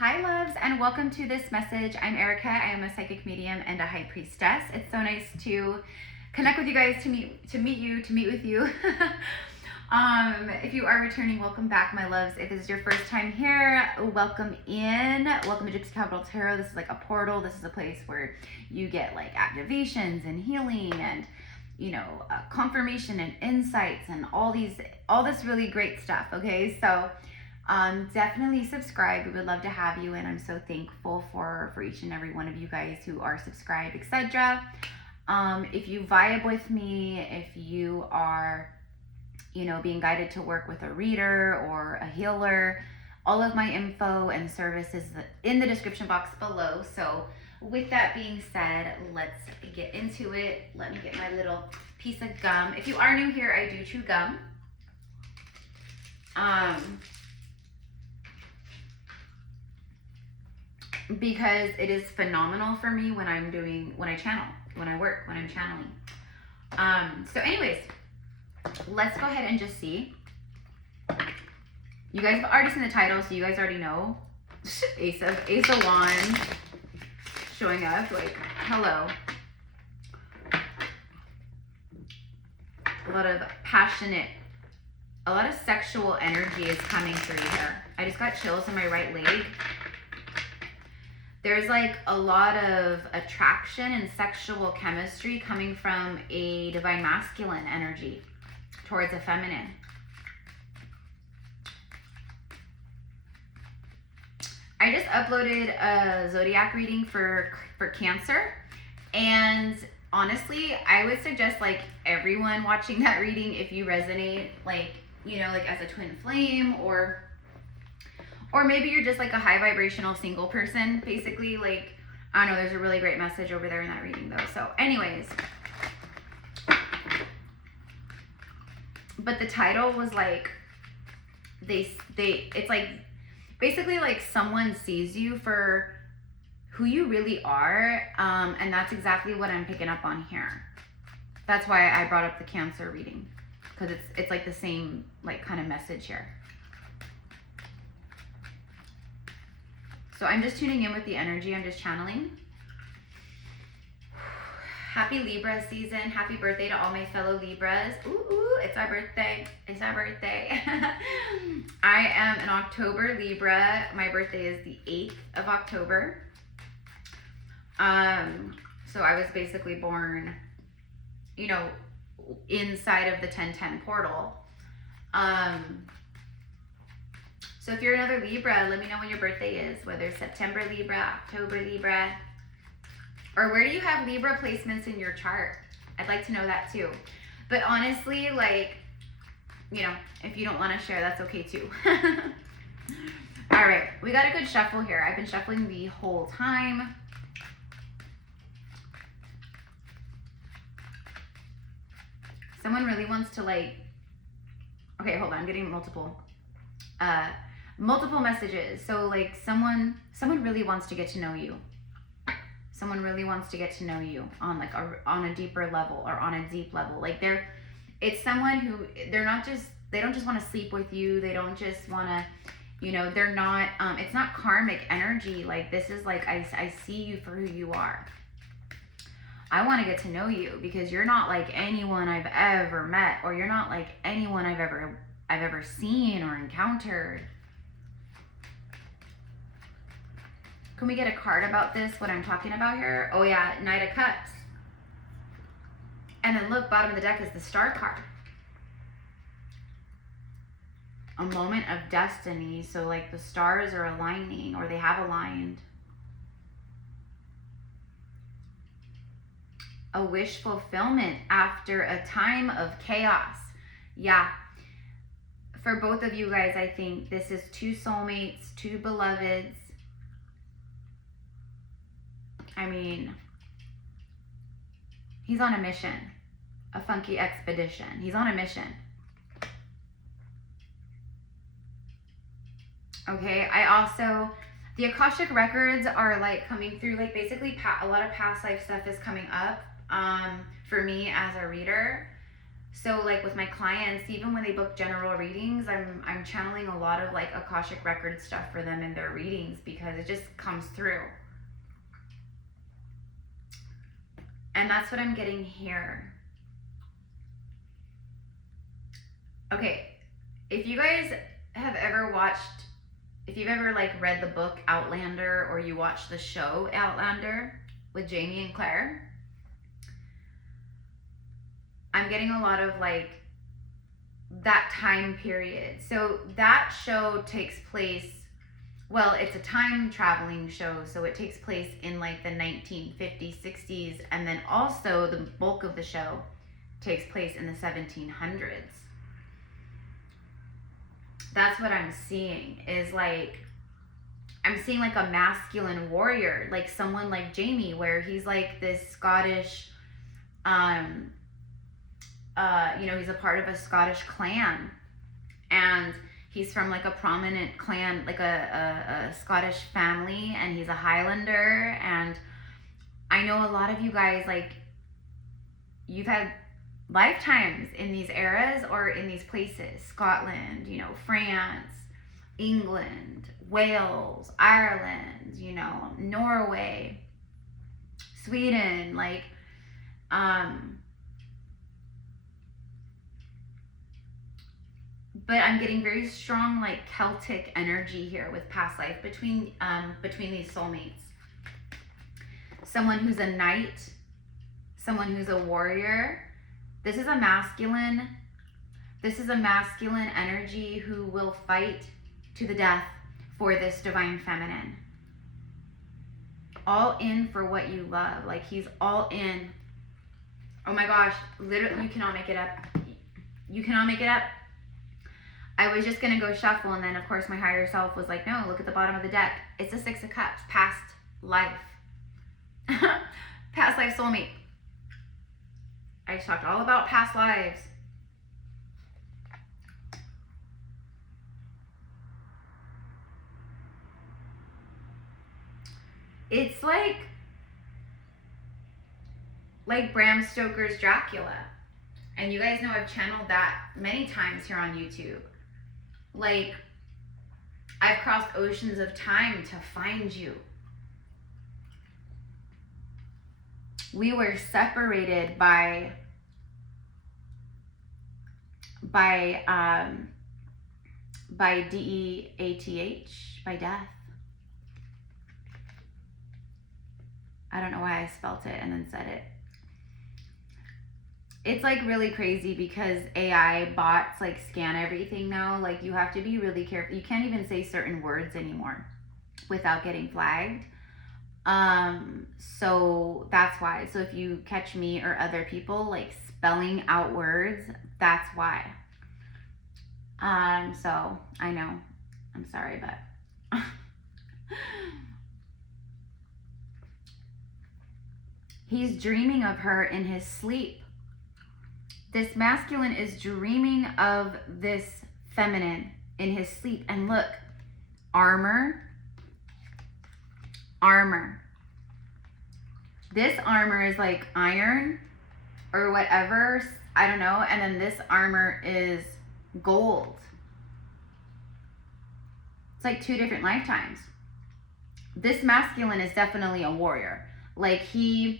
Hi loves, and welcome to this message. I'm Erica. I am a psychic medium and a high priestess. It's so nice to connect with you guys, to meet with you. If you are returning, welcome back, my loves. If this is your first time here, welcome in. Welcome to GypsyCowgirlTarot. This is like a portal. This is a place where you get like activations and healing and confirmation and insights and all this really great stuff. Okay, so definitely subscribe. We would love to have you, and I'm so thankful for each and every one of you guys who are subscribed, etc. If you vibe with me, if you are being guided to work with a reader or a healer, all of my info and services in the description box below. So with that being said, let's get into it. Let me get my little piece of gum. If you are new here, I do chew gum. Because it is phenomenal for me when I'm channeling. So anyways, let's go ahead and just see. You guys have already seen the title, so you guys already know. Ace of Wands showing up, like, hello. A lot of sexual energy is coming through here. I just got chills in my right leg. There's like a lot of attraction and sexual chemistry coming from a divine masculine energy towards a feminine. I just uploaded a zodiac reading for Cancer, and honestly, I would suggest like everyone watching that reading, if you resonate, like as a twin flame, or maybe you're just like a high vibrational single person, basically. Like, I don't know, there's a really great message over there in that reading though. So anyways, but the title was like, it's like basically like someone sees you for who you really are, and that's exactly what I'm picking up on here. That's why I brought up the Cancer reading, because it's like the same like kind of message here. So I'm just tuning in with the energy. I'm just channeling. Happy Libra season. Happy birthday to all my fellow Libras. Ooh, it's our birthday. It's our birthday. I am an October Libra. My birthday is the 8th of October. So I was basically born, inside of the 1010 portal. So if you're another Libra, let me know when your birthday is, whether it's September Libra, October Libra, or where do you have Libra placements in your chart? I'd like to know that too. But honestly, like, if you don't want to share, that's okay too. All right, we got a good shuffle here. I've been shuffling the whole time. Someone really wants to like, okay, hold on, I'm getting multiple messages. So like someone really wants to get to know you. Someone really wants to get to know you on like on a deeper level, or on a deep level. Like it's someone who they don't just want to sleep with you. They don't just want to, they're not, it's not karmic energy. Like this is like, I see you for who you are. I want to get to know you because you're not like anyone I've ever met, or you're not like anyone I've ever seen or encountered. Can we get a card about this, what I'm talking about here? Oh yeah, Knight of Cups. And then look, bottom of the deck is the Star card. A moment of destiny. So like the stars are aligning, or they have aligned. A wish fulfillment after a time of chaos. Yeah. For both of you guys, I think this is two soulmates, two beloveds. I mean, he's on a mission, a funky expedition. He's on a mission. Okay, the Akashic records are like coming through, like basically a lot of past life stuff is coming up for me as a reader. So like with my clients, even when they book general readings, I'm channeling a lot of like Akashic record stuff for them in their readings because it just comes through. And that's what I'm getting here. Okay, if you guys have ever watched, if you've ever like read the book Outlander or you watch the show Outlander with Jamie and Claire, I'm getting a lot of like that time period. So that show takes place, well, it's a time traveling show, so it takes place in like the 1950s, 60s, and then also the bulk of the show takes place in the 1700s. That's what I'm seeing, is like, I'm seeing like a masculine warrior, like someone like Jamie, where he's like this Scottish, you know, he's a part of a Scottish clan, and he's from like a prominent clan, like a Scottish family, and he's a Highlander. And I know a lot of you guys, like, you've had lifetimes in these eras or in these places. Scotland, you know, France, England, Wales, Ireland, you know, Norway, Sweden, like, but I'm getting very strong like Celtic energy here with past life between these soulmates. Someone who's a knight, someone who's a warrior. This is a masculine energy who will fight to the death for this divine feminine. All in for what you love. Like, he's all in. Oh my gosh, literally, you cannot make it up. You cannot make it up. I was just going to go shuffle, and then, of course, my higher self was like, no, look at the bottom of the deck. It's a Six of Cups, past life. Past life soulmate. I just talked all about past lives. It's like Bram Stoker's Dracula. And you guys know I've channeled that many times here on YouTube. Like, I've crossed oceans of time to find you. We were separated by DEATH, by death. I don't know why I spelt it and then said it. It's like really crazy because AI bots like scan everything now. Like, you have to be really careful. You can't even say certain words anymore without getting flagged. So that's why. So if you catch me or other people like spelling out words, that's why. So I know, I'm sorry, but he's dreaming of her in his sleep. This masculine is dreaming of this feminine in his sleep. And look, armor. This armor is like iron or whatever, I don't know. And then this armor is gold. It's like two different lifetimes. This masculine is definitely a warrior. Like, he's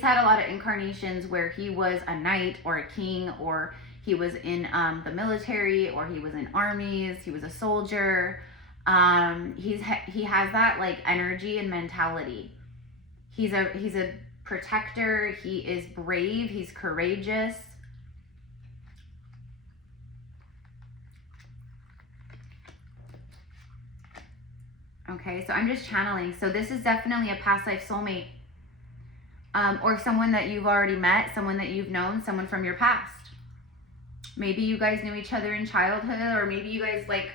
had a lot of incarnations where he was a knight or a king, or he was in the military, or he was in armies, he was a soldier. He has that like energy and mentality. He's a protector. He is brave. He's courageous. Okay, so I'm just channeling. So this is definitely a past life soulmate. Or someone that you've already met, someone that you've known, someone from your past. Maybe you guys knew each other in childhood, or maybe you guys like,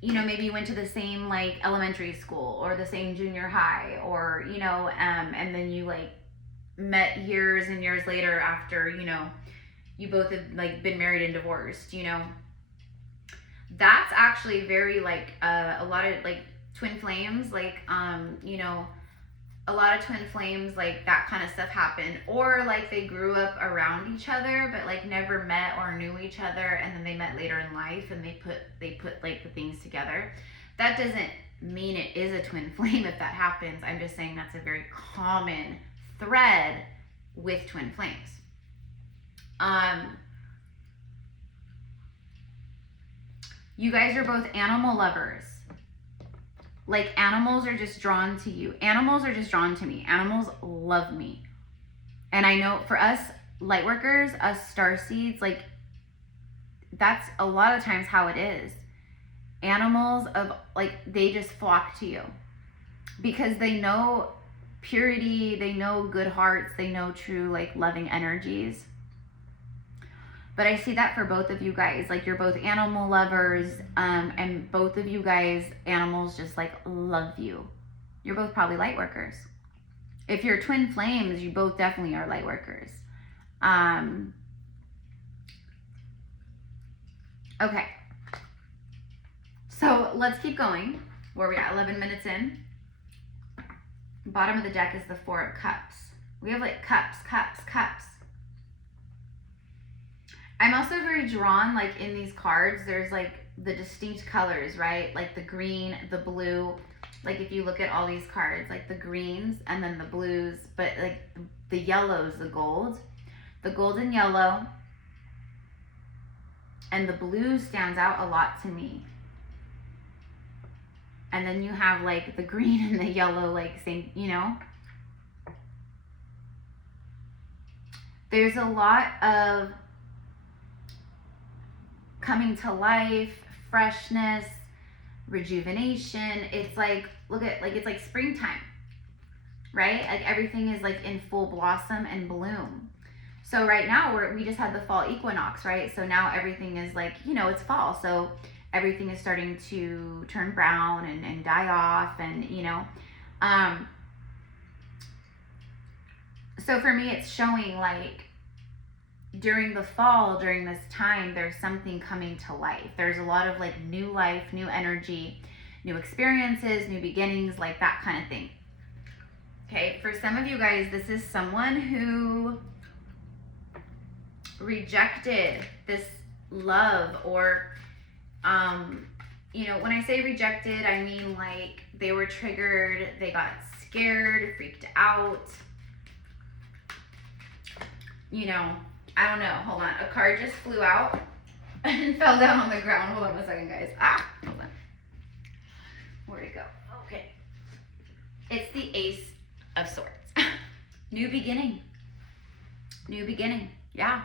you know, maybe you went to the same like elementary school or the same junior high, or, you know, and then you like met years and years later after, you know, you both had like been married and divorced, you know. That's actually very like, a lot of like twin flames, like, you know, a lot of twin flames, like that kind of stuff happened, or like they grew up around each other but like never met or knew each other, and then they met later in life and they put like the things together. That doesn't mean it is a twin flame if that happens. I'm just saying that's a very common thread with twin flames. You guys are both animal lovers. Like, animals are just drawn to you. Animals are just drawn to me. Animals love me. And I know for us light workers, us starseeds, like, that's a lot of times how it is. Animals of, like, they just flock to you because they know purity, they know good hearts, they know true, like, loving energies. But I see that for both of you guys. Like, you're both animal lovers, and both of you guys, animals just like love you. You're both probably light workers. If you're twin flames, you both definitely are light workers. Okay. So let's keep going. Where are we at? 11 minutes in. Bottom of the deck is the Four of Cups. We have like cups, cups, cups. I'm also very drawn, like, in these cards, there's like the distinct colors, right? Like the green, the blue. Like, if you look at all these cards, like the greens and then the blues, but like the yellows, the gold and yellow, and the blue stands out a lot to me. And then you have like the green and the yellow, like, same, you know? There's a lot of coming to life, freshness, rejuvenation. It's like, look at, like, it's like springtime, right? Like, everything is like in full blossom and bloom. So right now we just had the fall equinox, right? So now everything is like, you know, it's fall. So everything is starting to turn brown and die off, and, you know. So for me, it's showing like, during the fall, during this time, there's something coming to life. There's a lot of like new life, new energy, new experiences, new beginnings, like that kind of thing. Okay, for some of you guys, this is someone who rejected this love, or, you know, when I say rejected, I mean like they were triggered, they got scared, freaked out, you know. I don't know. Hold on. A card just flew out and fell down on the ground. Hold on a second, guys. Hold on. Where'd it go? Okay. It's the Ace of Swords. New beginning. New beginning. Yeah.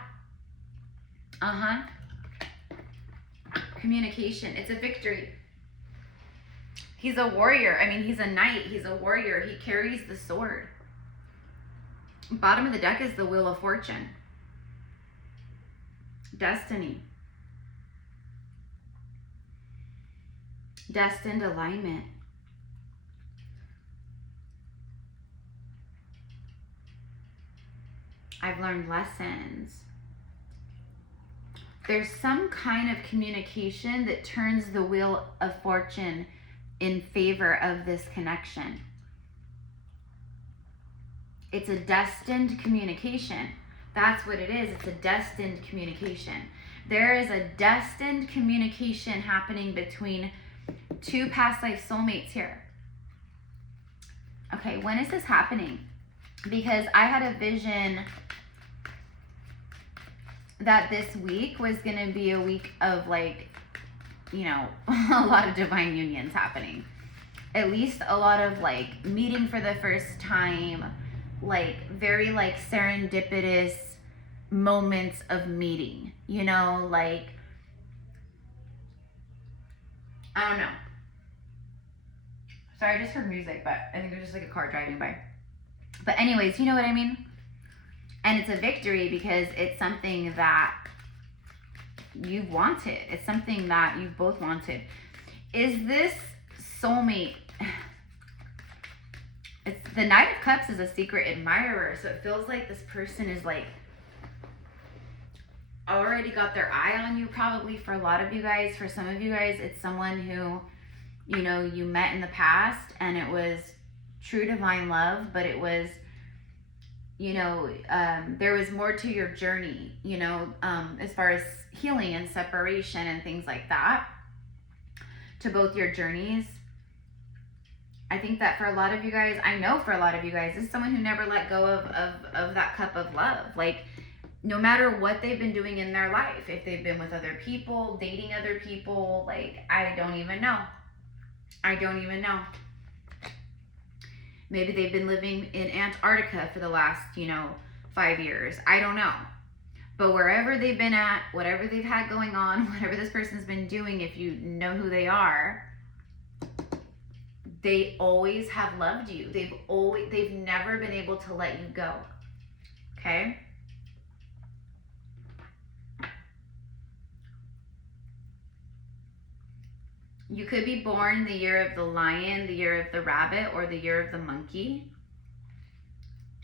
Communication. It's a victory. He's a warrior. I mean, he's a knight. He's a warrior. He carries the sword. Bottom of the deck is the Wheel of Fortune. Destiny. Destined alignment. I've learned lessons. There's some kind of communication that turns the Wheel of Fortune in favor of this connection. It's a destined communication. That's what it is. It's a destined communication. There is a destined communication happening between two past life soulmates here. Okay, when is this happening? Because I had a vision that this week was going to be a week of, like, you know, a lot of divine unions happening. At least a lot of like meeting for the first time, like very like serendipitous moments of meeting, you know, like, I don't know. Sorry, I just heard music, but I think it was just like a car driving by. But anyways, you know what I mean? And it's a victory because it's something that you've wanted. It's something that you've both wanted. Is this soulmate? It's the Knight of Cups is a secret admirer. So it feels like this person is like already got their eye on you, probably for a lot of you guys. For some of you guys, it's someone who, you know, you met in the past and it was true divine love, but it was, you know, there was more to your journey, you know, as far as healing and separation and things like that, to both your journeys. I think that for a lot of you guys, I know for a lot of you guys, this is someone who never let go of that cup of love. Like, no matter what they've been doing in their life, if they've been with other people, dating other people, like, I don't even know. I don't even know. Maybe they've been living in Antarctica for the last, you know, 5 years. I don't know. But wherever they've been at, whatever they've had going on, whatever this person's been doing, if you know who they are, they always have loved you. They've never been able to let you go. Okay? You could be born the year of the lion, the year of the rabbit, or the year of the monkey.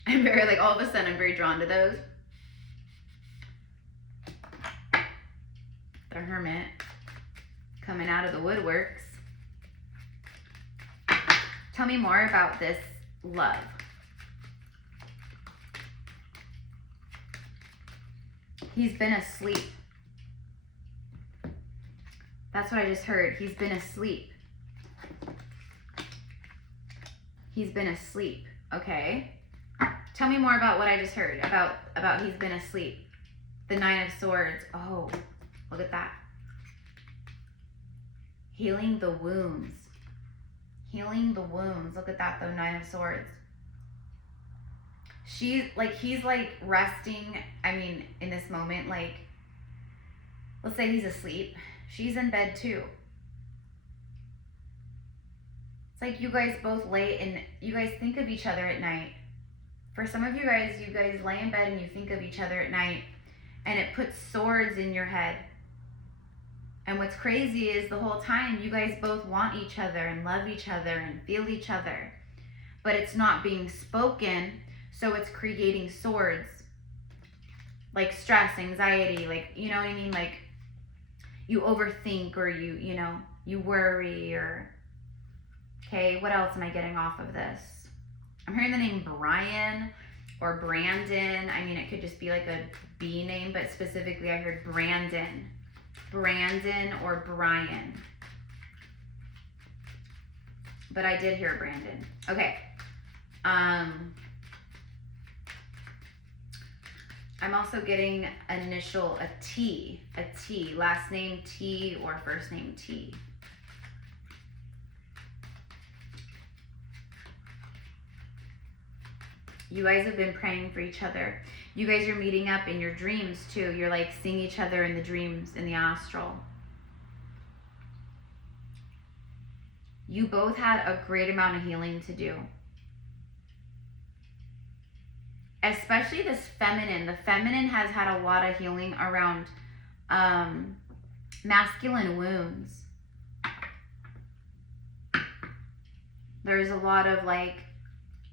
I'm very, like, all of a sudden, I'm very drawn to those. The Hermit coming out of the woodworks. Tell me more about this love. He's been asleep. That's what I just heard. He's been asleep. He's been asleep. Okay. Tell me more about what I just heard. About he's been asleep. The Nine of Swords. Oh, look at that. Healing the wounds. Healing the wounds. Look at that, though. Nine of Swords. He's like resting. I mean, in this moment, like, let's say he's asleep. She's in bed too. It's like you guys both lay and you guys think of each other at night. For some of you guys lay in bed and you think of each other at night, and it puts swords in your head. And what's crazy is the whole time you guys both want each other and love each other and feel each other, but it's not being spoken, so it's creating swords. Like stress, anxiety, like, you know what I mean? Like, you overthink, or you worry, or, okay, what else am I getting off of this? I'm hearing the name Brian or Brandon. I mean, it could just be like a B name, but specifically I heard Brandon. Brandon or Brian. But I did hear Brandon. Okay. I'm also getting initial, a T, last name T or first name T. You guys have been praying for each other. You guys are meeting up in your dreams too. You're like seeing each other in the dreams, in the astral. You both had a great amount of healing to do. Especially this feminine. The feminine has had a lot of healing around masculine wounds. There's a lot of like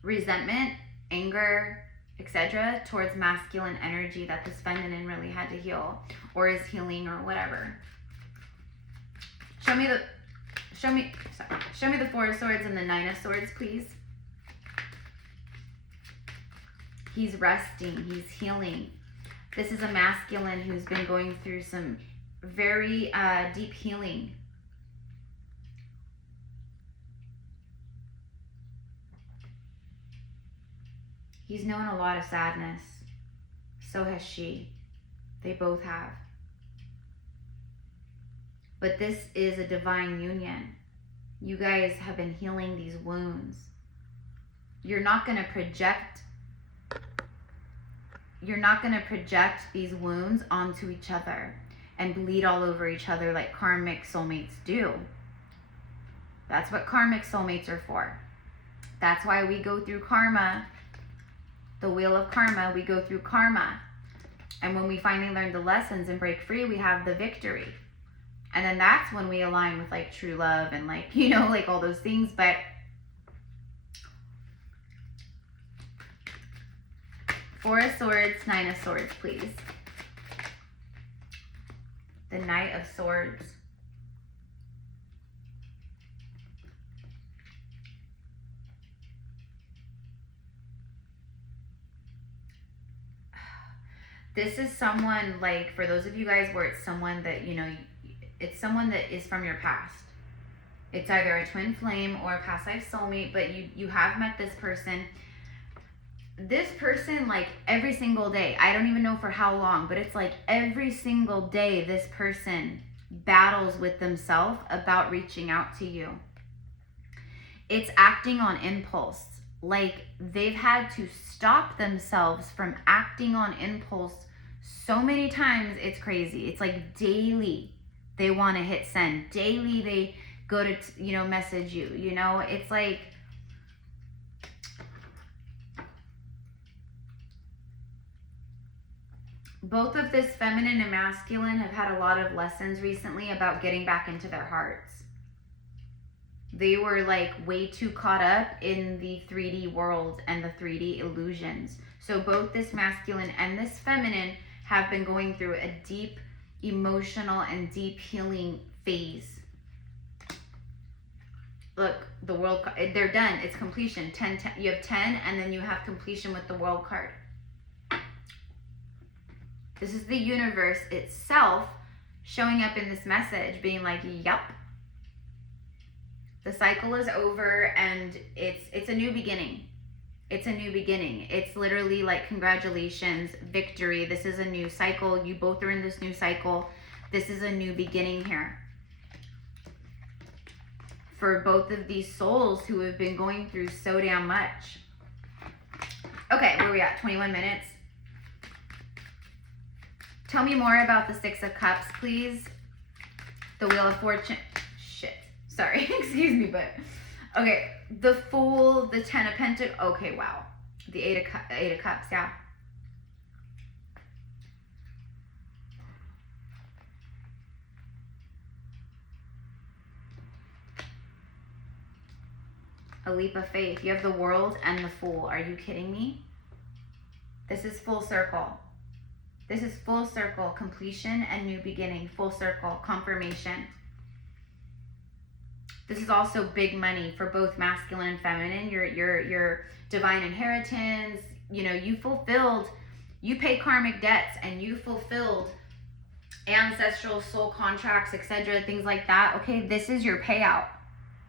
resentment, anger, etc. towards masculine energy that this feminine really had to heal, or is healing, or whatever. Show me the Four of Swords and the Nine of Swords, please. He's resting, he's healing. This is a masculine who's been going through some very deep healing. He's known a lot of sadness. So has she. They both have. But this is a divine union. You guys have been healing these wounds. You're not going to project these wounds onto each other and bleed all over each other like karmic soulmates do. That's what karmic soulmates are for. That's why we go through karma. The wheel of karma, we go through karma. And when we finally learn the lessons and break free, we have the victory. And then that's when we align with like true love and like, you know, like all those things. But Four of Swords, Nine of Swords, please. The Knight of Swords. This is someone, like, for those of you guys where it's someone that, you know, it's someone that is from your past. It's either a twin flame or a past life soulmate, but you have met this person. This person, like, every single day, I don't even know for how long, but it's like every single day this person battles with themselves about reaching out to you. It's acting on impulse. Like, they've had to stop themselves from acting on impulse so many times, it's crazy. It's like daily they want to hit send. Daily they go to, you know, message you, you know? It's like, both of this feminine and masculine have had a lot of lessons recently about getting back into their hearts. They were like way too caught up in the 3D world and the 3D illusions. So both this masculine and this feminine have been going through a deep emotional and deep healing phase. Look, the world, they're done. It's completion. 10, you have 10, and then you have completion with the world card. This is the universe itself showing up in this message, being like, yup. The cycle is over, and it's a new beginning. It's a new beginning. It's literally like, congratulations, victory. This is a new cycle. You both are in this new cycle. This is a new beginning here. For both of these souls who have been going through so damn much. Okay, where are we at? 21 minutes. Tell me more about the Six of Cups, please. The Wheel of Fortune. Shit. Sorry. Excuse me, but... Okay. The Fool, the Ten of Pentacles. Okay, wow. The Eight of Cups, yeah. A leap of faith. You have the World and the Fool. Are you kidding me? This is full circle. This is full circle. Completion and new beginning. Full circle. Confirmation. This is also big money for both masculine and feminine. Your divine inheritance. You know, you fulfilled. You paid karmic debts and you fulfilled ancestral soul contracts, etc. Things like that. Okay, this is your payout.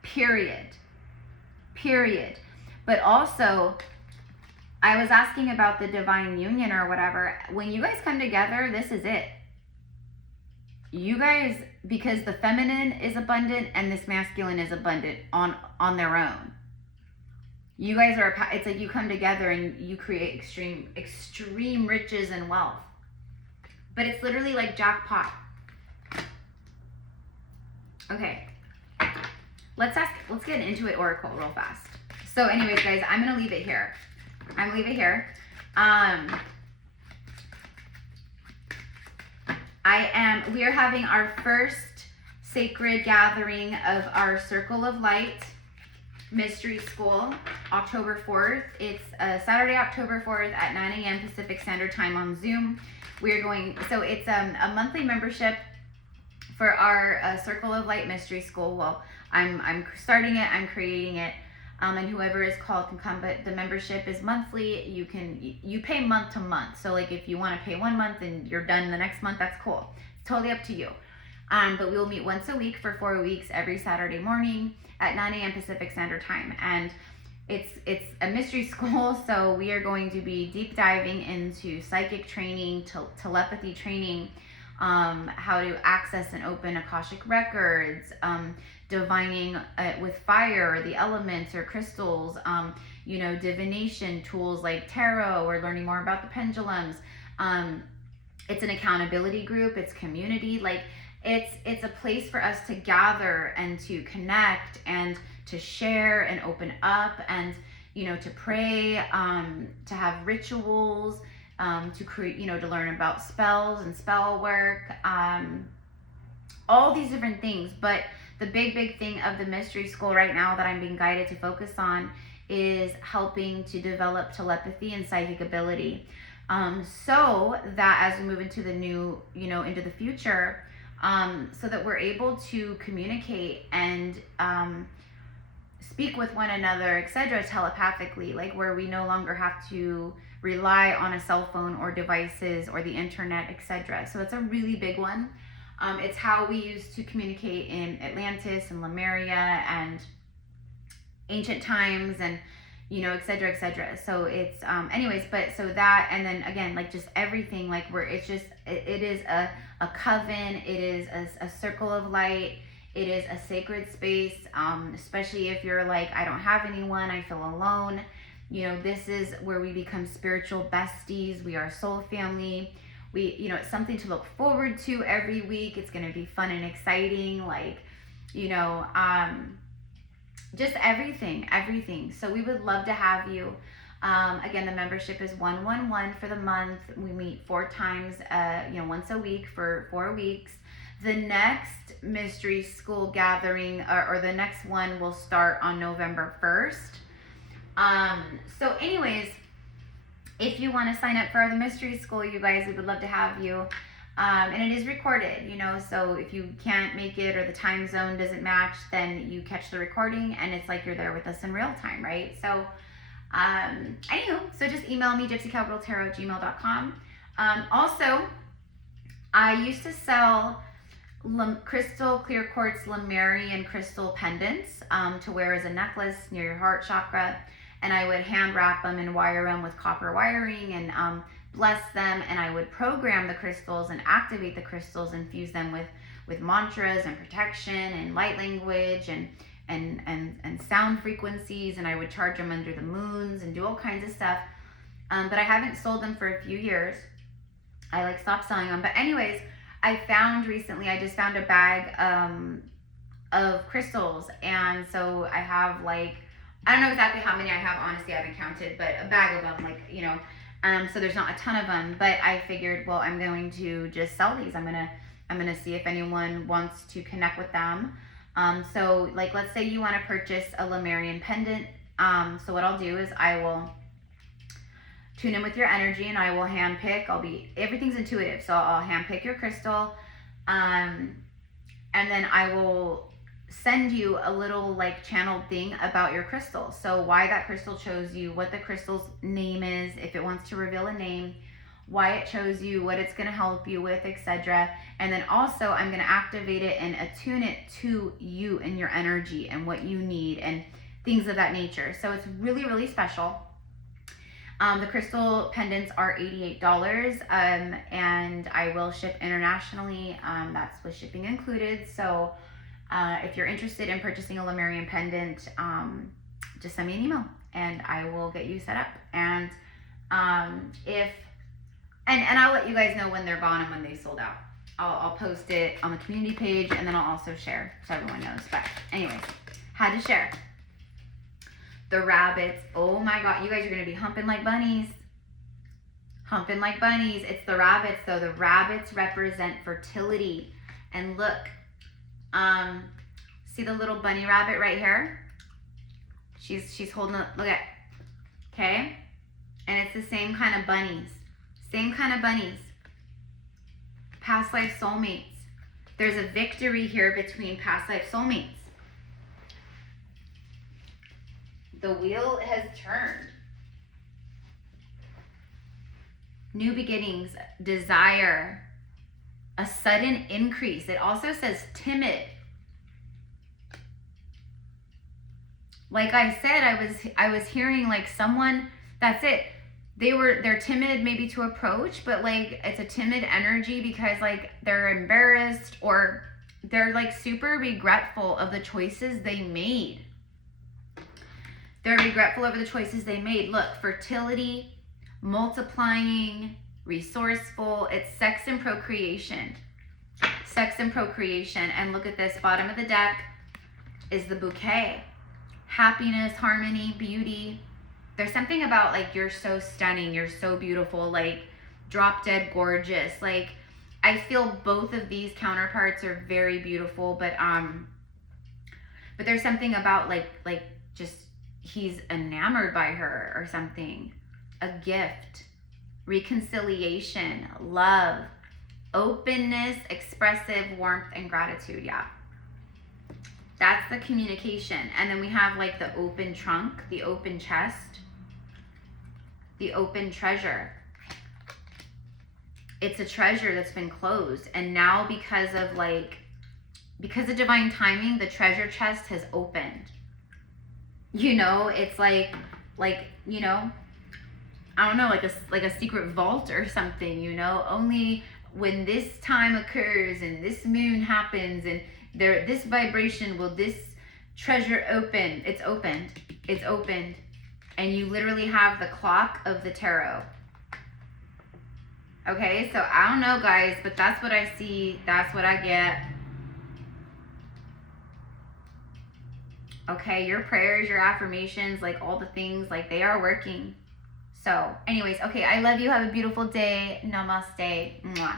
Period. Period. But also, I was asking about the divine union or whatever. When you guys come together, this is it. You guys, because the feminine is abundant and this masculine is abundant on their own. You guys are, it's like you come together and you create extreme riches and wealth. But it's literally like jackpot. Okay. Let's get into it, Oracle, real fast. So anyways, guys, I'm going to leave it here. We are having our first sacred gathering of our Circle of Light Mystery School, October 4th. It's Saturday, October 4th at 9 a.m. Pacific Standard Time on Zoom. So it's a monthly membership for our Circle of Light Mystery School. Well, I'm starting it, I'm creating it, and whoever is called can come, but the membership is monthly. You pay month to month. So like if you want to pay 1 month and you're done the next month, that's cool. It's totally up to you. But we will meet once a week for 4 weeks, every Saturday morning at 9 a.m. Pacific Standard Time. And it's a mystery school, so we are going to be deep diving into psychic training, telepathy training, how to access and open Akashic records, divining with fire, or the elements, or crystals, you know, divination tools like tarot, or learning more about the pendulums. It's an accountability group. It's community. Like it's a place for us to gather and to connect and to share and open up and, you know, to pray, to have rituals, to create, you know, to learn about spells and spell work, all these different things. But the big thing of the mystery school right now that I'm being guided to focus on is helping to develop telepathy and psychic ability, so that as we move into the new, you know, into the future, so that we're able to communicate and speak with one another, etc., telepathically, like where we no longer have to rely on a cell phone or devices or the internet, etc. So it's a really big one. It's how we used to communicate in Atlantis and Lemuria and ancient times, and you know, etc., etc. So it's anyways, but so that, and then again, like just everything, like where it's just it is a coven, it is a circle of light, it is a sacred space, especially if you're like, I don't have anyone, I feel alone. You know, this is where we become spiritual besties. We are soul family. We, you know, it's something to look forward to every week. It's going to be fun and exciting, like, you know, just everything. So we would love to have you. Again, the membership is $111 for the month. We meet 4 times, you know, once a week for 4 weeks. The next mystery school gathering, or the next one, will start on November 1st. So anyways, if you want to sign up for the mystery school, you guys, we would love to have you. And it is recorded, you know, so if you can't make it or the time zone doesn't match, then you catch the recording and it's like you're there with us in real time, right? So, anywho, so just email me, GypsyCowgirlTarot@gmail.com. Also, I used to sell crystal clear quartz Lemurian crystal pendants to wear as a necklace near your heart chakra, and I would hand wrap them and wire them with copper wiring and bless them, and I would program the crystals and activate the crystals and fuse them with mantras and protection and light language and sound frequencies, and I would charge them under the moons and do all kinds of stuff. But I haven't sold them for a few years. I like stopped selling them. But anyways, I found recently, I just found a bag of crystals, and so I have like, I don't know exactly how many I have, honestly, I haven't counted, but a bag of them, like, you know, so there's not a ton of them, but I figured, well, I'm going to just sell these. I'm gonna see if anyone wants to connect with them. So like, let's say you want to purchase a Lemurian pendant. So what I'll do is I will tune in with your energy, and I will hand pick. Everything's intuitive, so I'll hand pick your crystal, and then I will send you a little like channeled thing about your crystal. So why that crystal chose you, what the crystal's name is, if it wants to reveal a name, why it chose you, what it's going to help you with, etc. And then also I'm going to activate it and attune it to you and your energy and what you need and things of that nature. So it's really, really special. The crystal pendants are $88, and I will ship internationally. That's with shipping included. So if you're interested in purchasing a Lemurian pendant, just send me an email and I will get you set up. And and I'll let you guys know when they're gone and when they sold out. I'll post it on the community page, and then I'll also share so everyone knows. But anyways, had to share. The rabbits, oh my God, you guys are gonna be humping like bunnies. Humping like bunnies. It's the rabbits though. The rabbits represent fertility. And look, see the little bunny rabbit right here? She's holding a, look at, okay? And it's the same kind of bunnies. Same kind of bunnies. Past life soulmates. There's a victory here between past life soulmates. The wheel has turned. New beginnings, desire, a sudden increase. It also says timid. Like I said, I was hearing like someone, that's it. They're timid maybe to approach, but like it's a timid energy because like they're embarrassed or they're like super regretful of the choices they made. They're regretful over the choices they made. Look, fertility, multiplying, resourceful. It's sex and procreation. Sex and procreation. And look at this, bottom of the deck is the bouquet. Happiness, harmony, beauty. There's something about like, you're so stunning, you're so beautiful, like drop dead gorgeous. Like I feel both of these counterparts are very beautiful, but there's something about like just he's enamored by her or something. A gift, reconciliation, love, openness, expressive warmth, and gratitude. Yeah, that's the communication. And then we have like the open trunk, the open chest. the open treasure. It's a treasure that's been closed. And now because of divine timing, the treasure chest has opened. You know, it's like, you know, I don't know, like a secret vault or something, you know, only when this time occurs and this moon happens and this vibration will this treasure open. It's opened. It's opened. And you literally have the clock of the tarot. Okay, so I don't know, guys, but that's what I see. That's what I get. Okay, your prayers, your affirmations, like all the things, like they are working. So anyways, okay, I love you. Have a beautiful day. Namaste. Mwah.